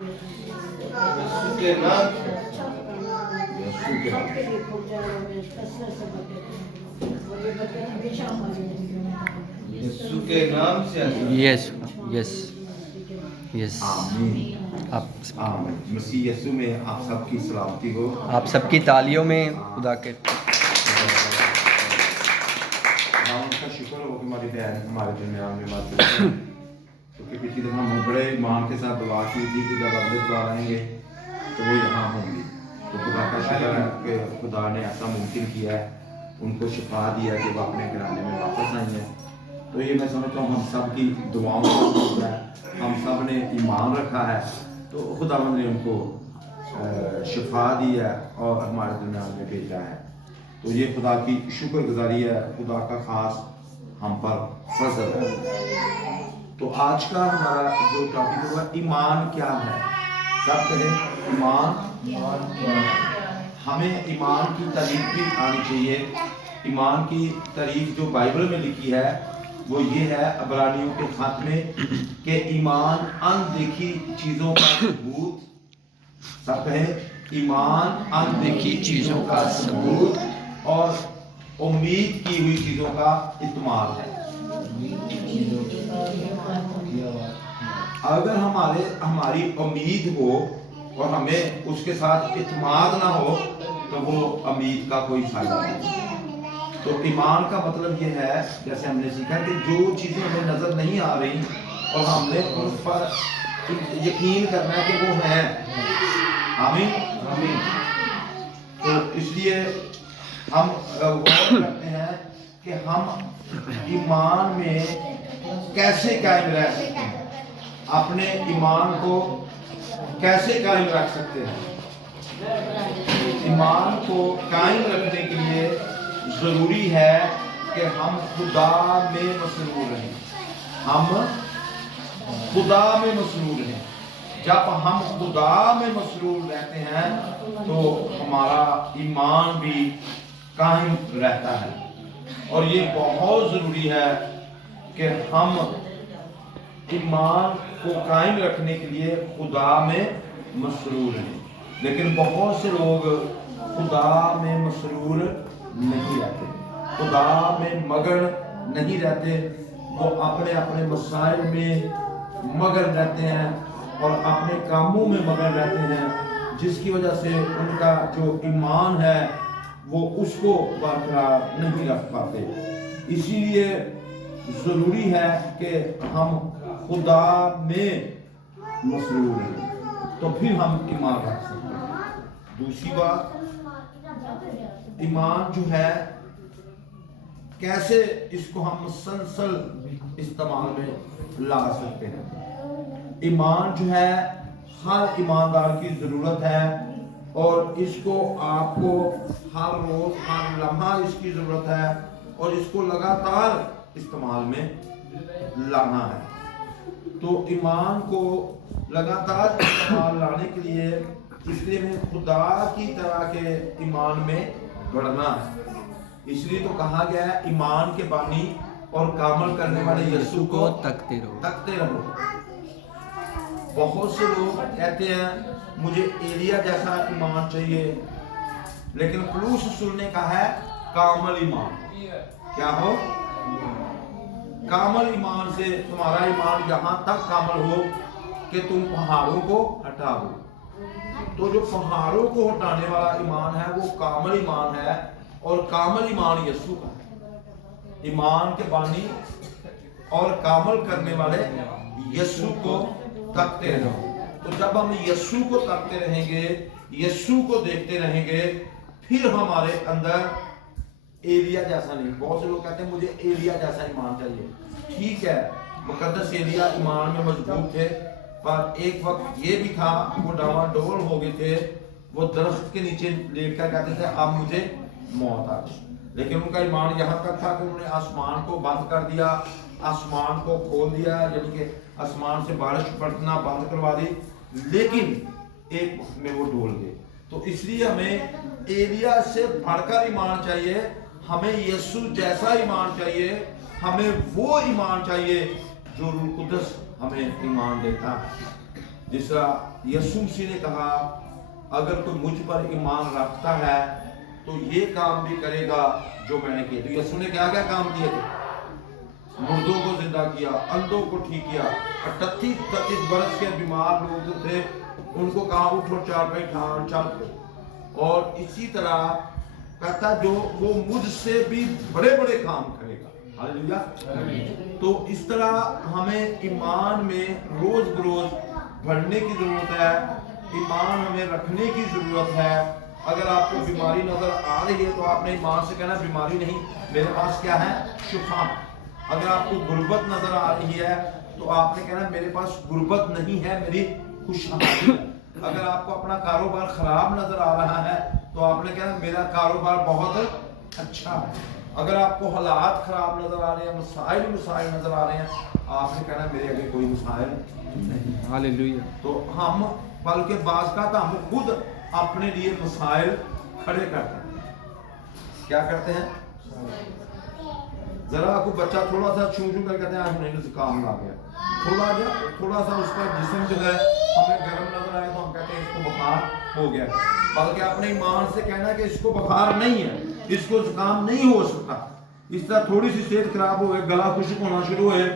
यीशु के नाम से यीशु के नाम से यस यस यस आमीन। आप मसीह यीशु में आप सबकी सलामती हो। आप सबकी तालियों में खुदा के हम उनका शुक्र हो कि हमारी बहन हमारे दरमियान में मौजूद है, क्योंकि पिछली दफा हम बड़े ईमान के साथ दुआ की थी कि जब अगले द्वार आएंगे तो वो यहाँ होंगी। तो खुदा का शुक्र है कि खुदा ने ऐसा मुमकिन किया है, उनको शिफा दिया कि वो अपने घराने में वापस आई हैं। तो ये मैं समझता हूँ हम सब की दुआओं का फल है, हम सब ने ईमान रखा है तो खुदावंद ने उनको शिफा दी है और हमारे दरमियान में भेजा है। तो ये खुदा की शुक्रगुजारी है, खुदा का खास हम पर फजल है। तो आज का हमारा जो टॉपिक होगा ईमान क्या है। सब कहें ईमान। हमें ईमान की तारीफ भी आनी चाहिए। ईमान की तारीफ जो बाइबल में लिखी है वो ये है अबरानियों के खत में कि ईमान अनदेखी चीजों का सबूत। सब कहें ईमान अनदेखी चीजों का सबूत और उम्मीद की हुई चीजों का इत्माद है। अगर हमारी उम्मीद हो और हमें उसके साथ इत्माद ना हो तो वो उम्मीद का कोई फायदा नहीं। तो ईमान का मतलब ये है, जैसे हमने सीखा कि जो चीजें हमें नजर नहीं आ रही और हमने उन पर यकीन करना है कि वो है। आमीन आमीन। तो इसलिए हम गौर करते हैं कि हम ईमान में कैसे कायम रह सकते हैं, अपने ईमान को कैसे कायम रख सकते हैं। ईमान को कायम रखने के लिए जरूरी है कि हम खुदा में मसरूर रहें। हम खुदा में मसरूर रहें। जब हम खुदा में मसरूर रहते हैं तो हमारा ईमान भी कायम रहता है। और ये बहुत ज़रूरी है कि हम ईमान को कायम रखने के लिए खुदा में मसरूर रहें। लेकिन बहुत से लोग खुदा में मसरूर नहीं रहते, खुदा में मगन नहीं रहते। वो अपने अपने मसाइल में मगन रहते हैं और अपने कामों में मगन रहते हैं, जिसकी वजह से उनका जो ईमान है वो उसको बरकरार नहीं रख पाते। इसीलिए ज़रूरी है कि हम खुदा में मसरूर रहें, तो फिर हम ईमान रख सकते हैं। दूसरी बात, ईमान जो है कैसे इसको हम मुसलसल इस्तेमाल में ला सकते हैं। ईमान जो है हर ईमानदार की ज़रूरत है और इसको आपको हर रोज़ हर लम्हा इसकी ज़रूरत है और इसको लगातार इस्तेमाल में लाना है। तो ईमान को लगातार इस्तेमाल लाने के लिए इसलिए हमें खुदा की तरह के ईमान में बढ़ना है। इसलिए तो कहा गया है ईमान के बानी और कामल करने वाले यीशु को तकते रहो। बहुत से लोग कहते हैं मुझे एलिया जैसा ईमान चाहिए, लेकिन पौलुस रसूल ने कहा है कामल ईमान। क्या हो? कामल ईमान से तुम्हारा ईमान यहाँ तक कामल हो कि तुम पहाड़ों को हटा दो। तो जो पहाड़ों को हटाने वाला ईमान है वो कामल ईमान है और कामल ईमान यीशु का है। ईमान के बानी और कामल करने वाले यीशु को तकते रहो। तो जब हम यीशु को तकते रहेंगे, यीशु को देखते रहेंगे, फिर हमारे अंदर एलिया जैसा नहीं। बहुत से लोग कहते हैं मुझे एलिया जैसा ईमान चाहिए। ठीक है, मुकद्दस एलिया ईमान में मजबूत थे, पर एक वक्त ये भी था वो डावाडोल हो गए थे। वो दरख्त के नीचे लेट कर कहते थे अब मुझे मौत आ गई। लेकिन उनका ईमान यहाँ तक था कि उन्होंने आसमान को बंद कर दिया, आसमान को खोल दिया, यानी कि आसमान से बारिश पड़ना बंद करवा दी। लेकिन एक वक्त में वो डोल गए। तो इसलिए हमें एलिया से बढ़कर ईमान चाहिए, हमें यीशु जैसा ईमान चाहिए, हमें वो ईमान चाहिए जो रूह कुदस हमें ईमान देता है। जिस तरह यीशु मसीह ने कहा अगर कोई मुझ पर ईमान रखता है तो ये काम भी करेगा जो मैंने किए। तो यीशु ने क्या क्या काम किए थे? मुर्दों को जिंदा किया, अंधों को ठीक किया, 38 बरस के बीमार लोग थे उनको कहा उठो चारपाई ठाड़ चल। और इसी तरह कहता जो वो मुझसे भी बड़े बड़े काम करेगा। हालेलुया। तो इस तरह हमें ईमान में रोज बरोज बढ़ने की जरूरत है, ईमान हमें रखने की जरूरत है। अगर आपको बीमारी नजर आ रही है तो आपने ईमान से कहना बीमारी नहीं, मेरे पास क्या है? शिफा। अगर आपको गुर्बत नजर आ रही है तो आपने कहना मेरे पास गुर्बत नहीं है, मेरी खुशहाली है। अगर आपको अपना कारोबार खराब नजर आ रहा है तो आपने कहना मेरा कारोबार बहुत अच्छा है। अगर आपको हालात खराब नजर आ रहे हैं, मसाइल नजर आ रहे हैं, आपने कहना मेरे आगे कोई मसाइल नहीं। हालेलुया। तो हम बल्कि बाज का हम खुद अपने लिए मसाइल खड़े करते हैं। क्या करते हैं? जरा आपको बच्चा थोड़ा सा छू कर कहते हैं आज नहीं जुकाम आ गया, थोड़ा सा उसका जिस्म जो है हमें गर्म नजर आए तो हम कहते हैं इसको बुखार हो गया। बल्कि अपने ईमान से कहना कि इसको बुखार नहीं है, इसको जुकाम नहीं हो सकता। इस तरह थोड़ी सी सेहत खराब हो गई, गला खुश्क होना शुरू हुए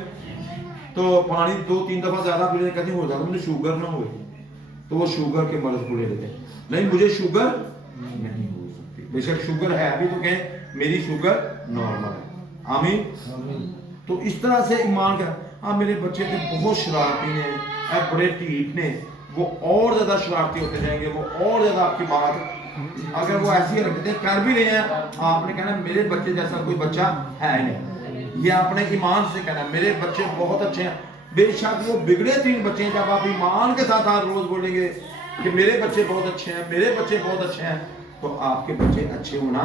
तो पानी 2-3 दफा ज्यादा पीने कहते हो जाता मुझे शुगर ना हो, तो वो शुगर के मर्ज को ले लेते हैं। नहीं मुझे शुगर नहीं हो सकती, बेशक शुगर है अभी तो कहें मेरी शुगर नॉर्मल है। आमीन। तो इस तरह से ईमान का हाँ मेरे बच्चे थे बहुत शरारती ने, बड़े ढीठ ने, वो और ज्यादा शरारती होते जाएंगे, वो और ज्यादा आपकी बात अगर वो ऐसी हरकतें कर भी रहे हैं आपने कहना मेरे बच्चे जैसा कोई बच्चा है नहीं। ये आपने ईमान से कहना मेरे बच्चे बहुत अच्छे हैं। बेशक वो बिगड़े 3 बच्चे हैं, जब आप ईमान के साथ हर रोज बोलेंगे कि मेरे बच्चे बहुत अच्छे हैं, मेरे बच्चे बहुत अच्छे हैं, तो आपके बच्चे अच्छे होना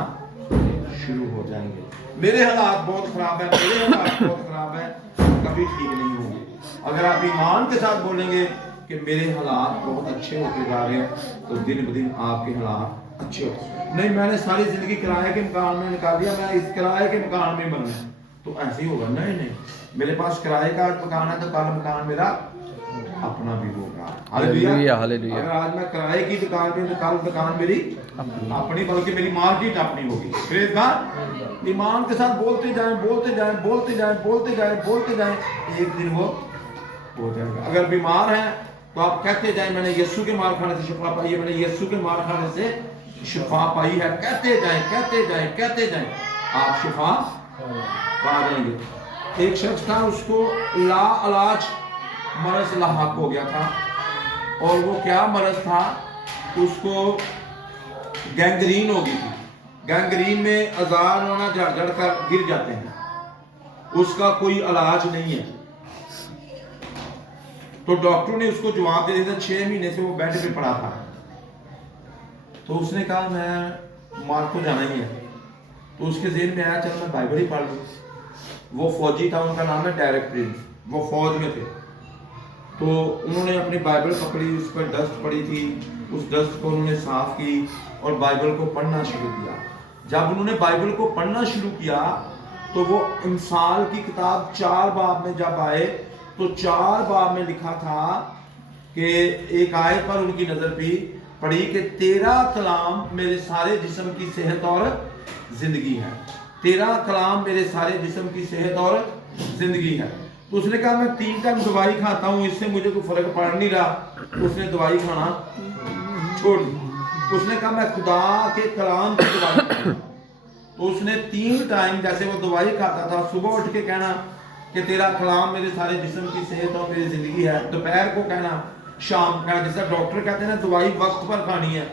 शुरू हो जाएंगे। मेरे हालात बहुत खराब है, मेरे हालात बहुत खराब है, कभी ठीक नहीं होंगे। अगर आप ईमान के साथ बोलेंगे कि मेरे हालात बहुत अच्छे होते जा रहे हैं तो दिन ब दिन आपके हालात अच्छे होते। नहीं मैंने सारी जिंदगी किराए के मकान में निकाल दिया, मैं इस किराए के मकान में बनना है तो ऐसे ही होगा। नहीं मेरे पास किराए का मकान है तो कल मकान मेरा अपना भी होगा। Hallelujah hallelujah. अगर आज मैं किराए की दुकान पे तो कल दुकान मेरी अपनी, बल्कि मेरी मार्केट अपनी होगी। Praise God. ईमान के साथ बोलते जाएं, एक दिन वो हो जाएगा। अगर बीमार हैं तो आप कहते जाएं मैंने यीशु के मार खाने से शिफा पाई है, मैंने यीशु के मार खाने से शिफा पाई है। कहते जाएं आप शिफा पा जाएंगे। एक शख्स था उसको ला इलाज मर्ज लाहक हो गया था, और वो क्या मर्ज था? उसको गैंग्रीन हो गई थी। गैंग्रीन में अज़ार होना, झड़ कर गिर जाते हैं, उसका कोई इलाज नहीं है। तो डॉक्टर ने उसको जवाब दे दिया, 6 महीने से वो बेड पे पड़ा था। तो उसने कहा मैं मार तो जाना ही है। तो उसके ज़हन में आया चल मैं बाइबल ही पढ़ लूँ। वो फौजी था, उनका नाम है डायरेक्ट प्रिंस, वो फौज में थे। तो उन्होंने अपनी बाइबल पकड़ी, उस पर डस्ट पड़ी थी, उस डस्ट को उन्होंने साफ की और बाइबल को पढ़ना शुरू किया। जब उन्होंने बाइबल को पढ़ना शुरू किया तो वो इंसाल की किताब 4 बाब में जब आए तो 4 बाब में लिखा था कि एक आयत पर उनकी नजर पड़ी कि तेरा कलाम मेरे सारे जिस्म की सेहत और जिंदगी है। तेरा कलाम मेरे सारे जिस्म की सेहत और जिंदगी है। तो उसने कहा मैं 3 टाइम दवाई खाता हूँ, इससे मुझे कोई फर्क पड़ नहीं रहा। उसने दवाई खाना छोड़ दी। उसने कहा मैं खुदा के कलाम की दवाई खाता। तो उसने 3 टाइम जैसे वो दवाई खाता था, सुबह उठ के कहना कि तेरा कलाम मेरे सारे जिस्म की सेहत और मेरी जिंदगी है। दोपहर को कहना, शाम कहना, जैसा डॉक्टर कहते हैं ना दवाई वक्त पर खानी है,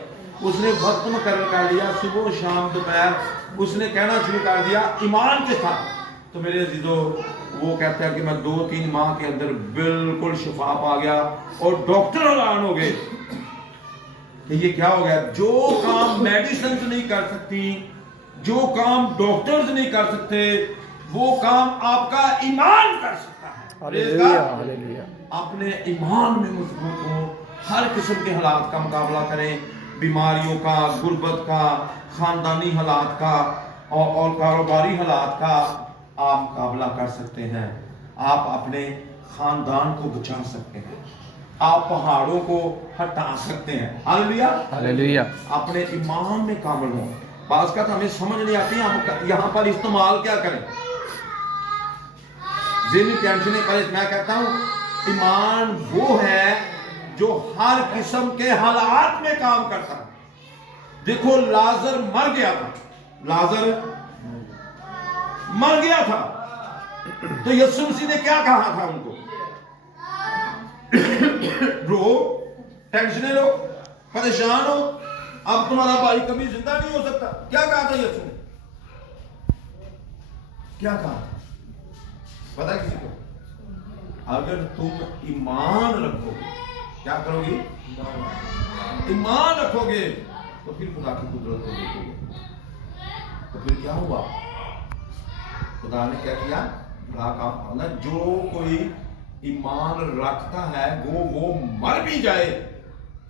उसने वक्त मुकर्रर कर लिया। सुबह शाम दोपहर उसने कहना शुरू कर दिया ईमान के साथ। तो मेरे अजीजों वो कहता है कि मैं 2-3 माह के अंदर बिल्कुल शिफा पा गया और डॉक्टर हैरान हो गए कि ये क्या हो गया। जो काम मेडिसिन नहीं कर सकती, जो काम डॉक्टर्स नहीं कर सकते, वो काम आपका ईमान कर सकता है। Hallelujah hallelujah. अपने ईमान में मजबूत हो, हर किस्म के हालात का मुकाबला करें, बीमारियों का, गुर्बत का, खानदानी हालात का और कारोबारी हालात का आप मुकाबला कर सकते हैं। आप अपने खानदान को बचा सकते हैं। آپ پہاڑوں کو ہٹا سکتے ہیں. ہاللیلویا. हालेलुया اپنے ایمان میں کامل ہوں. بعض کا ہمیں سمجھ نہیں آتی ہم یہاں پر استعمال کیا کریں. ذہنی ٹینشنیں پر میں کہتا ہوں ایمان وہ ہے جو ہر قسم کے حالات میں کام کرتا ہے. دیکھو لازر مر گیا تھا. لازر مر گیا تھا تو یسوع مسیح نے کیا کہا تھا ان کو؟ رو، ٹینشنیں لو، پریشان ہو، اب تمہارا بھائی کبھی زندہ نہیں ہو سکتا. کیا کہا تھا یسوع نے؟ کیا کہا تھا پتا کسی کو؟ اگر تم ایمان رکھو گے، کیا کرو گی؟ ایمان رکھو گے تو پھر خدا کی قدرت کو دیکھو گے. تو پھر کیا ہوا؟ خدا نے کیا کیا؟ بڑا کام. جو کوئی ایمان رکھتا ہے وہ مر بھی جائے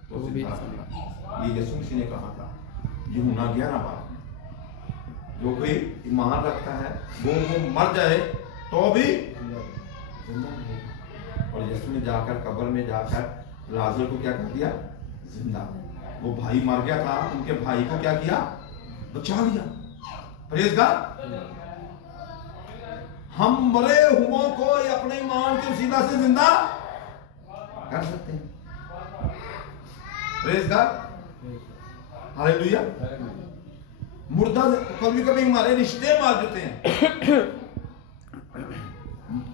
تو یہ یسوع مسیح نے کہا تھا یوحنا 11 جو کوئی ایمان رکھتا ہے وہ مر جائے تو بھی زندہ رہے. اور یسوع نے جا کر قبر میں جا کر لازر کو کیا کر دیا؟ زندہ. وہ بھائی مر گیا تھا، ان کے بھائی کو کیا کیا؟ بچا لیا. پریز گاڈ. ہم مرے ہوں کو اپنے ایمان کے وسیلہ سے زندہ کر سکتے ہیں. پریز گاڈ. ہاللیلویا. مردہ کبھی کبھی ہمارے رشتے مار دیتے ہیں.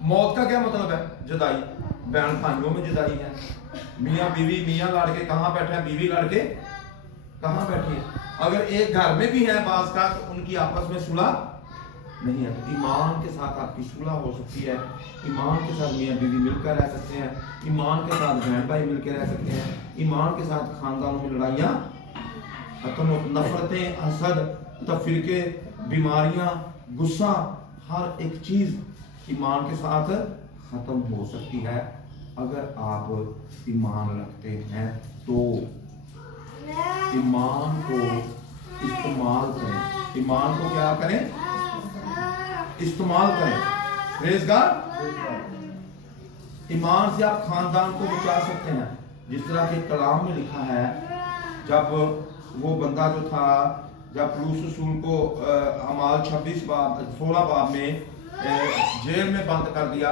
موت کا کیا مطلب ہے؟ جدائی. بہن بھائیوں میں جدائی ہے. میاں بیوی، میاں لڑکے کہاں بیٹھے ہیں، بیوی لڑکے کہاں بیٹھے ہیں. اگر ایک گھر میں بھی ہے بعض کا تو ان کی آپس میں صلح نہیں ہے. ایمان کے ساتھ آپ کی صلح ہو سکتی ہے. ایمان کے ساتھ میاں بیوی مل کر رہ سکتے ہیں. ایمان کے ساتھ بہن بھائی مل کے رہ سکتے ہیں. ایمان کے ساتھ خاندانوں میں لڑائیاں ختم ہو، نفرتیں، حسد، تفرقے، بیماریاں، غصہ، ہر ایک چیز ایمان کے ساتھ ختم ہو سکتی ہے اگر آپ ایمان رکھتے ہیں تو. ایمان کو استعمال کریں. ایمان کو کیا کریں؟ استعمال کریں. پریز گاڈ. ایمان سے آپ خاندان کو بچا سکتے ہیں. جس طرح کہ کلام میں لکھا ہے جب وہ بندہ جو تھا، جب پولس رسول کو اعمال 16 باب میں جیل میں بند کر دیا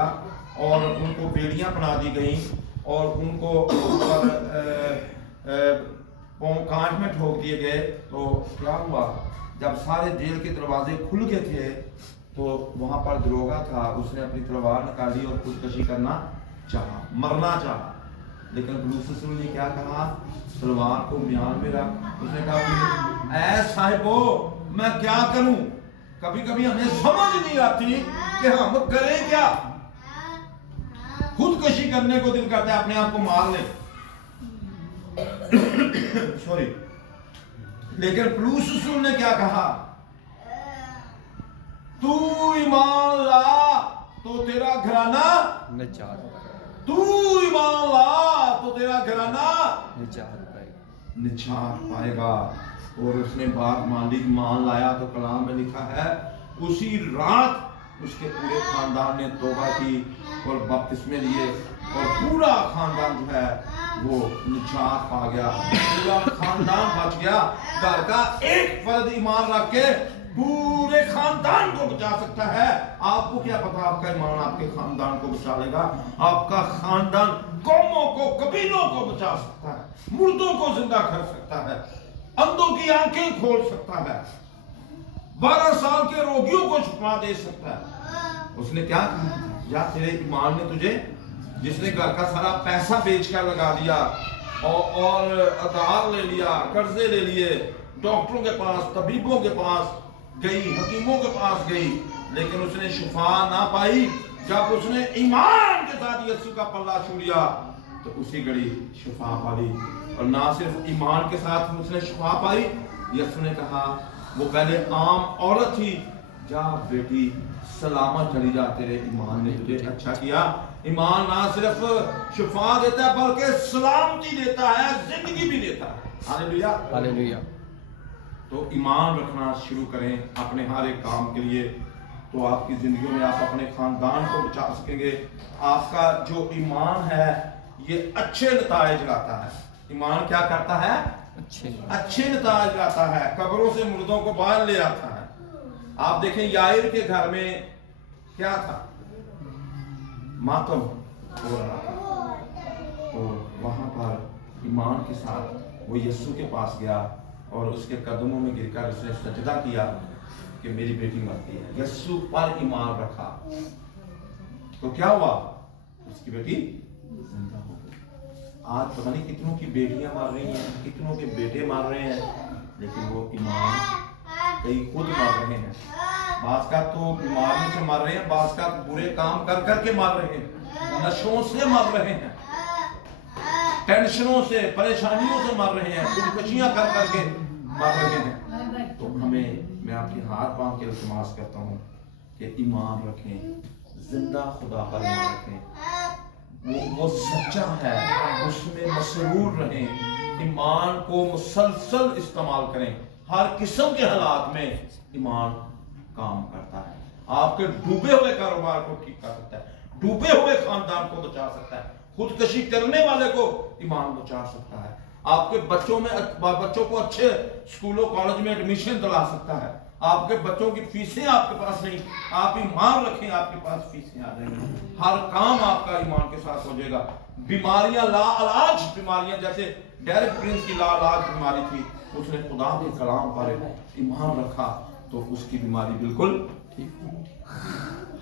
اور ان کو بیڑیاں بنا دی گئیں اور ان کو کانٹ میں ٹھوک دیے گئے تو کیا ہوا؟ جب سارے جیل کے دروازے کھل گئے تھے تو وہاں پر دروگا تھا، اس نے اپنی تلوار نکالی اور خودکشی کرنا چاہا، مرنا چاہا. لیکن پولس رسول نے کیا کہا؟ تلوار کو میان میں رکھ. اس نے کہا اے صاحبو میں کیا کروں؟ کبھی کبھی ہمیں سمجھ نہیں آتی کہ ہم کریں کیا. خودکشی کرنے کو دل کرتا ہے، اپنے آپ کو مار لیں. سوری. لیکن پولس رسول نے کیا کہا؟ تو ایمان لا تو تیرا گھرانہ نجات پائے. تو ایمان لا تو تیرا گھرانہ نجات پائے. نجات پائے گا. اور اس نے بات مان لی، ایمان لایا تو کلام میں لکھا ہے اسی رات اس کے پورے خاندان نے توبہ کی اور بپتسمے لیے اور پورا خاندان جو ہے وہ نجات پا گیا. پورا خاندان بچ گیا. گھر کا ایک فرد ایمان رکھ کے پورے خاندان کو بچا سکتا ہے. آپ کو کیا پتا آپ کا ایمان آپ کے خاندان کو بچا لے گا؟ آپ کا خاندان قوموں کو، قبیلوں کو بچا سکتا ہے، مردوں کو زندہ کر سکتا ہے، اندھوں کی آنکھیں کھول سکتا ہے، 12 سال کے روگیوں کو شفا دے سکتا ہے. اس نے کیا کہا؟ یا تیرے ایمان نے تجھے، جس نے گھر کا سارا پیسہ بیچ کر لگا دیا اور ادھار لے لیا، قرضے لے لیے، ڈاکٹروں کے پاس، طبیبوں کے پاس گئی، حکیموں کے پاس گئی، لیکن اس نے شفا نہ پائی. جب اس نے ایمان کے ساتھ یسوع کا پلہ چھو لیا تو اسی گھڑی شفا پائی. اور نہ صرف ایمان کے ساتھ اس نے شفا پائی، یسوع نے کہا وہ پہلے عام عورت تھی، جا بیٹی سلامت چلی جا، تیرے ایمان نے تجھے اچھا کیا. ایمان نہ صرف شفا دیتا ہے بلکہ سلامتی دیتا ہے، زندگی بھی دیتا ہے. ہاللیلویا. हालेलुया. تو ایمان رکھنا شروع کریں اپنے ہر ایک کام کے لیے، تو آپ کی زندگیوں میں آپ اپنے خاندان کو بچا سکیں گے. آپ کا جو ایمان ہے یہ اچھے نتائج لاتا ہے. ایمان کیا کرتا ہے؟ اچھے نتائج لاتا ہے. قبروں سے مردوں کو باہر لے آتا ہے. آپ دیکھیں یائر کے گھر میں کیا تھا؟ ماتم ہو رہا تھا، اور وہاں پر ایمان کے ساتھ وہ یسوع کے پاس گیا اور اس کے قدموں میں گر کر اس نے سجدہ کیا کہ میری بیٹی مرتی ہے. یسوع پر ایمان رکھا تو کیا ہوا؟ اس کی بیٹی زندہ ہو گئی. آج پتہ نہیں کتنوں کی بیٹیاں مر رہی ہیں، کتنوں کے بیٹے مر رہے ہیں، لیکن وہ ایمان کئی خود مر رہے ہیں. بعض کا تو بیماریوں سے مر رہے ہیں، بعض کا برے کام کر کر کے مر رہے ہیں، نشوں سے مر رہے ہیں، ٹینشنوں سے پریشانیوں سے مر رہے ہیں، خودکشیاں کر کر کے مر رہے ہیں. تو میں آپ کے ہاتھ باندھ کے التماس کرتا ہوں کہ ایمان رکھیں، زندہ خدا پر ایمان رکھیں. وہ سچا ہے، اس میں مسرور رہیں. ایمان کو مسلسل استعمال کریں. ہر قسم کے حالات میں ایمان کام کرتا ہے. آپ کے ڈوبے ہوئے کاروبار کو ٹھیک کر سکتا ہے، ڈوبے ہوئے خاندان کو بچا سکتا ہے، خودکشی کرنے والے کو ایمان بچا سکتا ہے. آپ کے بچوں کو اچھے اسکولوں کالج میں ایڈمیشن دلا سکتا ہے. آپ کے بچوں کی فیسیں آپ کے پاس نہیں، آپ ایمان رکھیں آپ کے پاس فیسیں آ جائیں گی. ہر کام آپ کا ایمان کے ساتھ ہو جائے گا. بیماریاں لا علاج بیماریاں، جیسے ڈیرک پرنس کی لا علاج بیماری تھی، اس نے خدا کے کلام پر ایمان رکھا تو اس کی بیماری بالکل ٹھیک ہو.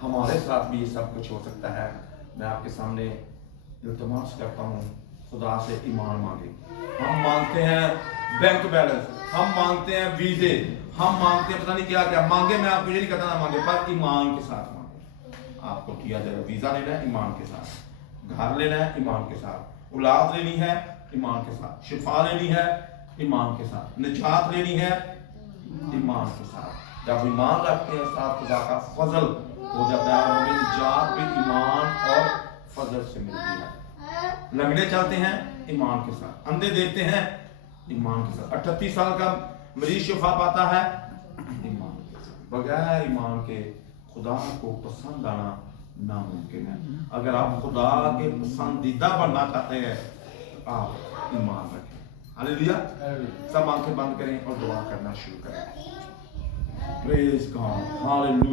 ہمارے ساتھ بھی یہ سب کچھ ہو سکتا ہے. میں آپ کے سامنے التماس کرتا ہوں، خدا سے ایمان مانگے. ہم مانگتے ہیں بینک بیلنس، ہم مانگتے ہیں ویزے، ہم مانگتے ہیں پتہ نہیں کیا کیا مانگے. میں آپ کو یہ نہیں کہتا نہ مانگے، پر ایمان کے ساتھ مانگے. آپ کو دیا جائے گا. ویزا لینا ہے ایمان کے ساتھ، گھر لینا ہے ایمان کے ساتھ، اولاد لینی ہے ایمان کے ساتھ، شفا لینی ہے ایمان کے ساتھ، نجات لینی ہے ایمان کے ساتھ. جب ایمان رکھتے ہیں ساتھ خدا کا فضل ہو جاتا ہے. ہمیں نجات بھی ایمان اور فضل سے ملتی ہے. لنگڑے چلتے ہیں ایمان کے ساتھ، اندھے دیکھتے ہیں ایمان کے ساتھ، 38 سال کا مریض شفا پاتا ہے ایمان کے ساتھ. بغیر ایمان کے خدا کو پسند آنا ناممکن ہے. اگر آپ خدا کے پسندیدہ بننا چاہتے ہیں تو آپ ایمان رکھیں. ہاللیلویا. سب آنکھیں بند کریں اور دعا کرنا شروع کریں. پریز گاڈ. ہاللیلویا.